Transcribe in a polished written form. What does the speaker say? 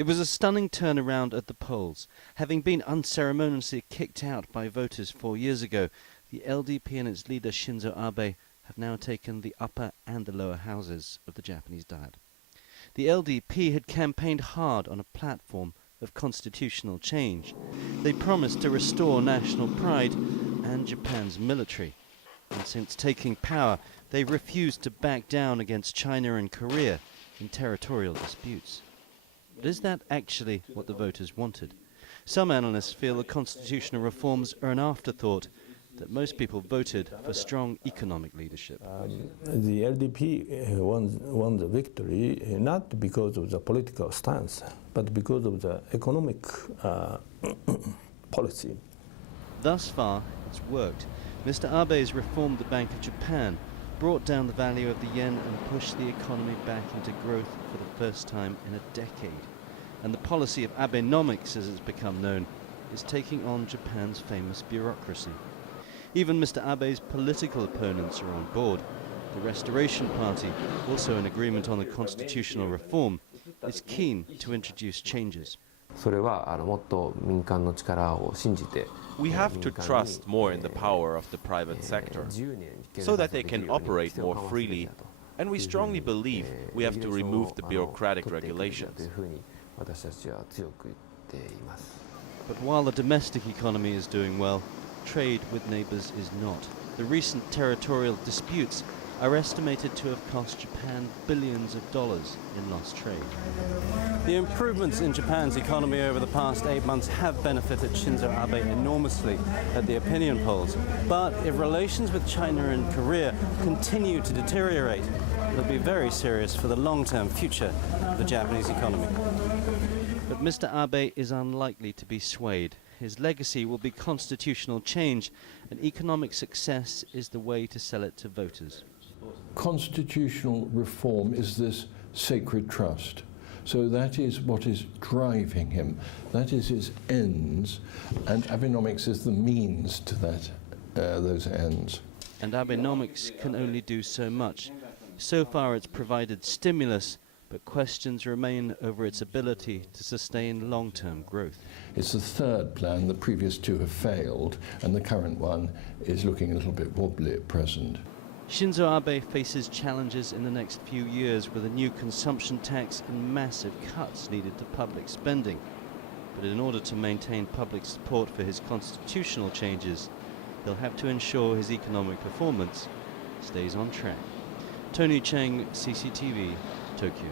It was a stunning turnaround at the polls. Having been unceremoniously kicked out by voters 4 years ago, the LDP and its leader Shinzo Abe have now taken the upper and the lower houses of the Japanese Diet. The LDP had campaigned hard on a platform of constitutional change. They promised to restore national pride and Japan's military. And since taking power, they refused to back down against China and Korea in territorial disputes. But is that actually what the voters wanted? Some analysts feel the constitutional reforms are an afterthought, that most people voted for strong economic leadership. The LDP won the victory not because of the political stance, but because of the economic policy. Thus far, it's worked. Mr. Abe has reformed the Bank of Japan, brought down the value of the yen and pushed the economy back into growth for the first time in a decade. And the policy of Abenomics, as it's become known, is taking on Japan's famous bureaucracy. Even Mr. Abe's political opponents are on board. The Restoration Party, also in agreement on the constitutional reform, is keen to introduce changes. We have to trust more in the power of the private sector, so that they can operate more freely, and we strongly believe we have to remove the bureaucratic regulations. But while the domestic economy is doing well, trade with neighbours is not. The recent territorial disputes are estimated to have cost Japan billions of dollars in lost trade. The improvements in Japan's economy over the past 8 months have benefited Shinzo Abe enormously at the opinion polls. But if relations with China and Korea continue to deteriorate, it'll be very serious for the long-term future of the Japanese economy. But Mr. Abe is unlikely to be swayed. His legacy will be constitutional change, and economic success is the way to sell it to voters. Constitutional reform is this sacred trust. So that is what is driving him. That is his ends, and Abenomics is the means to that, those ends. And Abenomics can only do so much. So far it's provided stimulus, but questions remain over its ability to sustain long-term growth. It's the third plan. The previous two have failed, and the current one is looking a little bit wobbly at present. Shinzo Abe faces challenges in the next few years with a new consumption tax and massive cuts needed to public spending. But in order to maintain public support for his constitutional changes, they'll have to ensure his economic performance stays on track. Tony Cheng, CCTV, Tokyo.